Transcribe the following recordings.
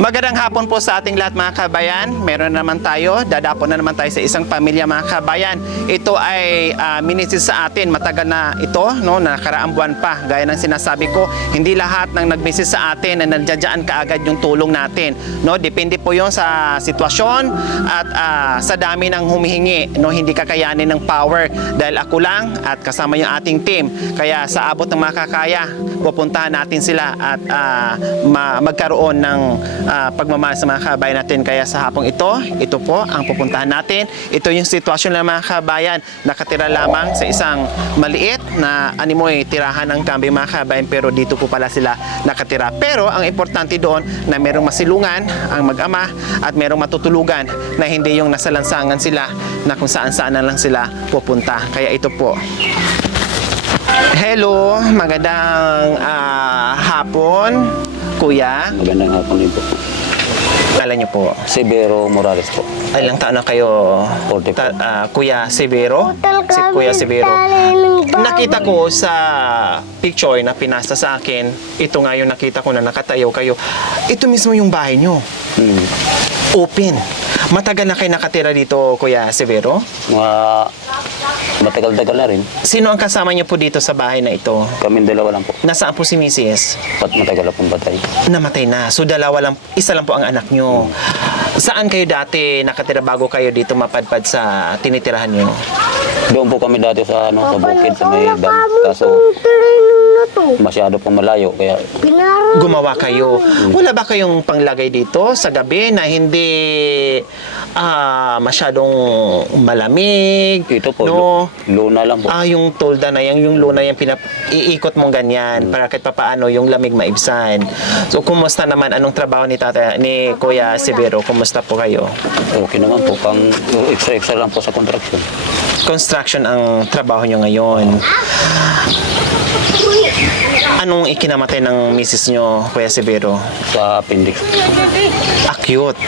Magandang hapon po sa ating lahat mga kabayan. Meron na naman tayo, dadako na naman tayo sa isang pamilya mga kabayan. Ito ay minisis sa atin, matagal na ito, no, nakaraang buwan pa. Gaya ng sinasabi ko, hindi lahat ng nagmisis sa atin na nandiyan kaagad yung tulong natin. No? Depende po yun sa sitwasyon at sa dami ng humihingi. No? Hindi kakayanin ng power dahil ako lang at kasama yung ating team. Kaya sa abot ng makakaya, pupuntahan natin sila at magkaroon ng pagmamahal sa mga kabayan natin. Kaya sa hapong ito po ang pupuntahan natin. Ito yung sitwasyon ng mga kabayan. Nakatira lamang sa isang maliit na animoy tirahan ng kambing mga kabayan, pero dito po pala sila nakatira. Pero ang importante doon na merong masilungan ang mag-ama at merong matutulugan na hindi yung nasa lansangan sila na kung saan-saan na lang sila pupunta. Kaya ito po. Hello, magandang hapon, Kuya. Magandang hapon din po. Kala niyo po. Severo Morales po. Ilang taon na kayo, 44. Kuya Severo? Si Kuya Severo. Nakita ko sa picture na pinasta sa akin, ito nga yung nakita ko na nakatayo kayo. Ito mismo yung bahay nyo. Open. Matagal na kayo nakatira dito, Kuya Severo? Matagal-tagal na rin. Sino ang kasama niyo po dito sa bahay na ito? Kaming dalawa lang po. Nasaan po si Mrs.? Matagal na pong patay. Namatay na. So dalawa lang, isa lang po ang anak nyo. Saan kayo dati nakatira bago kayo dito mapadpad sa tinitirahan nyo? Doon po kami dati sa sa bukid sa may dam. Kaso masyado pong malayo kaya Gumawa kayo. Wala ba kayong panglagay dito sa gabi na hindi masyadong malamig? ito po, no? luna lang po. Yung tolda na yan, yung luna yan, iikot mong ganyan para kahit papaano yung lamig maibsan. So, kumusta naman? Anong trabaho ni Kuya Severo? Kumusta po kayo? Okay naman po. Pang extra lang po sa construction. Construction ang trabaho nyo ngayon. Anong ikinamatay ng misis nyo, Kuya Severo? Sa appendix. Acute.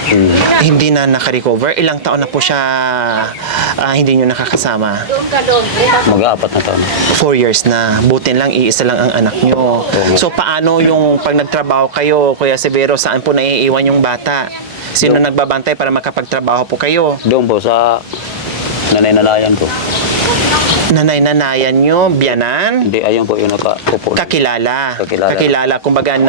Hindi na nakarecover. Ilang taon na po siya hindi nyo nakakasama? Mag-4 na taon. 4 years na. Butin lang, iisa lang ang anak nyo. So, paano yung pag nagtrabaho kayo, Kuya Severo, saan po naiiwan yung bata? Sino nagbabantay para makapagtrabaho po kayo? Doon po sa nanay-nanayan ko. Nanay-nanayan nyo, biyanan? Hindi, ayun po yung nakaupo. Kakilala. Kakilala. Kumbaga,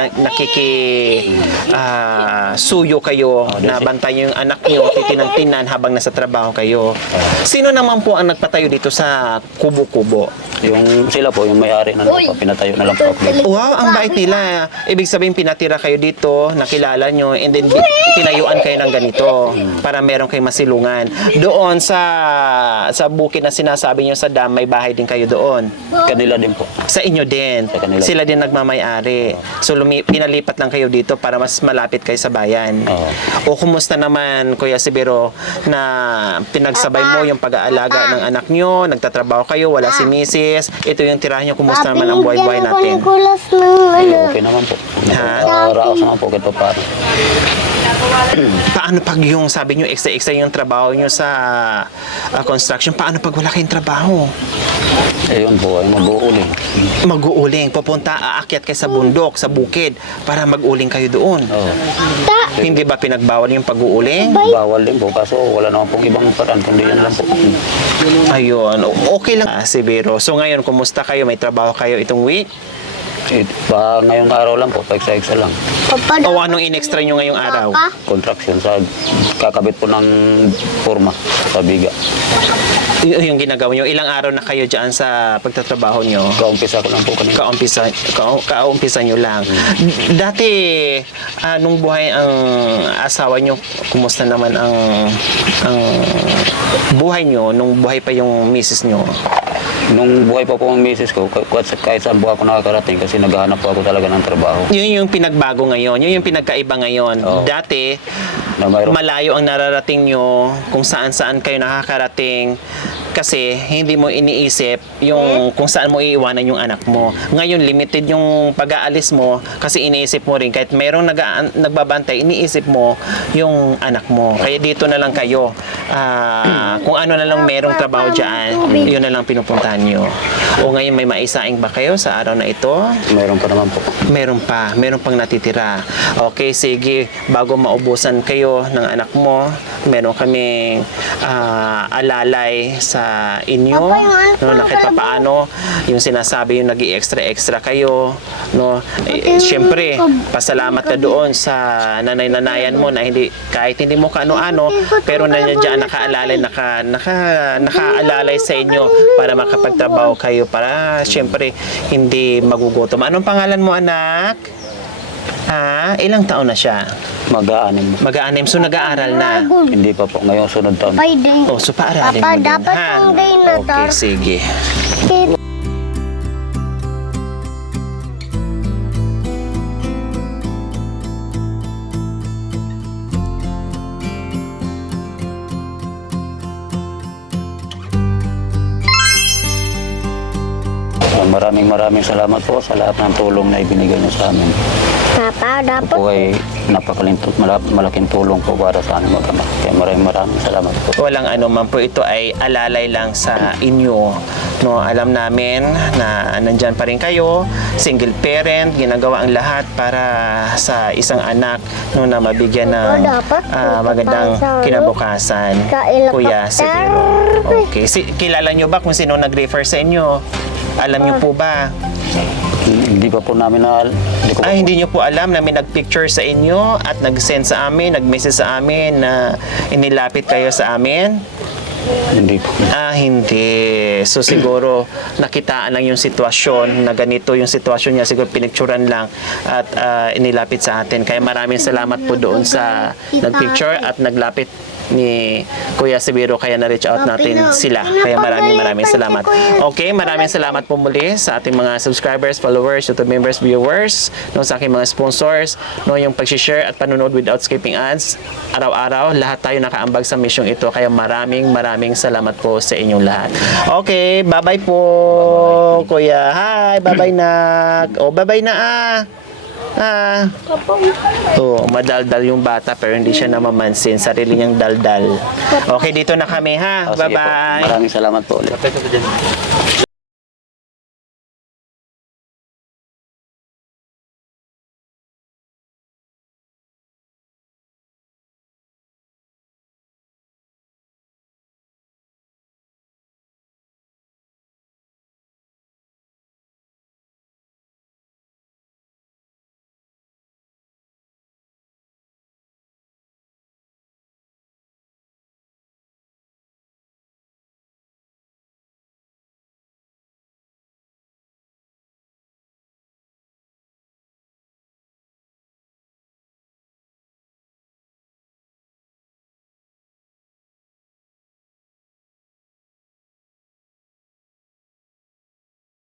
suyo kayo, na bantay yung anak nyo, titinang-tinan habang nasa trabaho kayo. Sino naman po ang nagpatayo dito sa kubo-kubo? Yung sila po, yung may-ari na pinatayo na lang po ako. Wow, ang bait nila. Ibig sabihin, pinatira kayo dito, nakilala nyo, and then tinayuan kayo ng ganito para meron kayong masilungan. Doon sa bukid na sinasabi nyo sa dam, may bahay din kayo doon. Kanila din po. Sa inyo din. Sa kanila. Sila din nagmamay-ari. So, pinalipat lang kayo dito para mas malapit kayo sa bayan. O kumusta naman, Kuya Severo, na pinagsabay mo yung pag-aalaga ng anak nyo, nagtatrabaho kayo, wala si Mrs. Ito yung tirahan nyo, kumusta naman ang buhay-buhay natin? Okay naman po. Ha? Raos naman po kito para. Paano pag yung sabi nyo extra yung trabaho nyo sa construction, paano pag wala kayong trabaho? Ayun po, ay mag-uuling. Mag-uuling, aakyat kayo sa bundok, sa bukid para mag-uling kayo doon. Hindi ba pinagbawal yung pag-uuling? Bawal din po, kaso wala naman pong ibang paraan, kundi yan lang po. Ayun, okay lang. Severo. So ngayon, kumusta kayo? May trabaho kayo itong week? Ngayong araw lang po, paiksa-iksa lang. O anong in-extra nyo ngayong araw? Contraction sa kakabit po ng forma sa biga. Yung ginagawa nyo, ilang araw na kayo dyan sa pagtatrabaho nyo? Kaumpisa ko lang po kanina. Kaumpisa nyo lang. Dati, nung buhay ang asawa nyo, kumusta naman ang buhay nyo, nung buhay pa yung misis nyo? Nung buhay pa po ang misis ko, kahit saan po ako nakakarating kasi naghahanap po ako talaga ng trabaho. Yun yung pinagbago ngayon, yun yung pinagkaiba ngayon. Dati, malayo ang nararating nyo, kung saan-saan kayo nakakarating, Kasi hindi mo iniisip yung kung saan mo iiwanan yung anak mo. Ngayon, limited yung pag-aalis mo kasi iniisip mo rin kahit merong nagbabantay, iniisip mo yung anak mo. Kaya dito na lang kayo. Kung ano na lang merong trabaho dyan, yun na lang pinupuntahan nyo. O ngayon, may maisaing ba kayo sa araw na ito? Meron pa naman po. Meron pang natitira. Okay, sige, bago maubusan kayo ng anak mo, meron kaming alalay sa inyo, no, na kahit papaano yung sinasabi yung nag-i-extra kayo, no. Syempre, pasalamat ka doon sa nanay-nanayan mo na kahit hindi mo kaano-ano, pero nandiyan nakaalalay, nakaalalay sa inyo para makapagtrabaho kayo para syempre hindi magugutom. Anong pangalan mo, anak? Ilang taon na siya? Mag-aanim. Mag-aanim, so nag-aaral na. Hindi pa po. Ngayon sunod taon. Oh, so paaralin mo din, dapat ha? yung day na to. Okay, sige. Maraming salamat po sa lahat ng tulong na ibinigay niyo sa amin. Papa, dapat Po ay malaking tulong po para sa amin mag-ama. Kaya maraming salamat po. Walang ano man po, ito ay alalay lang sa inyo. No, alam namin na nandyan pa rin kayo, single parent, ginagawa ang lahat para sa isang anak, no, na mabigyan ng magandang kinabukasan. Kuya Severo. Okay, kilala nyo ba kung sino nag-refer sa inyo? Alam nyo po ba? Hindi pa po namin Hindi nyo po alam na may nag-picture sa inyo at nag-send sa amin, nag-message sa amin na inilapit kayo sa amin? Hindi po. Hindi. So siguro nakitaan lang yung sitwasyon na ganito yung sitwasyon niya, siguro pinicturan lang at inilapit sa atin. Kaya maraming salamat po doon sa nag-picture at naglapit ni Kuya Severo, kaya na-reach out natin sila. Kaya maraming salamat. Okay, maraming salamat po muli sa ating mga subscribers, followers, YouTube members, viewers, no, sa aking mga sponsors, no, yung pag-share at panonood without skipping ads. Araw-araw, lahat tayo nakaambag sa misyong ito. Kaya maraming salamat po sa inyong lahat. Okay, bye-bye po, Kuya. Hi, bye-bye na. Oh, bye-bye na madaldal yung bata pero hindi siya namamansin. Sarili niyang daldal. Okay, dito na kami, ha? Sige po. Bye-bye. Maraming salamat po ulit.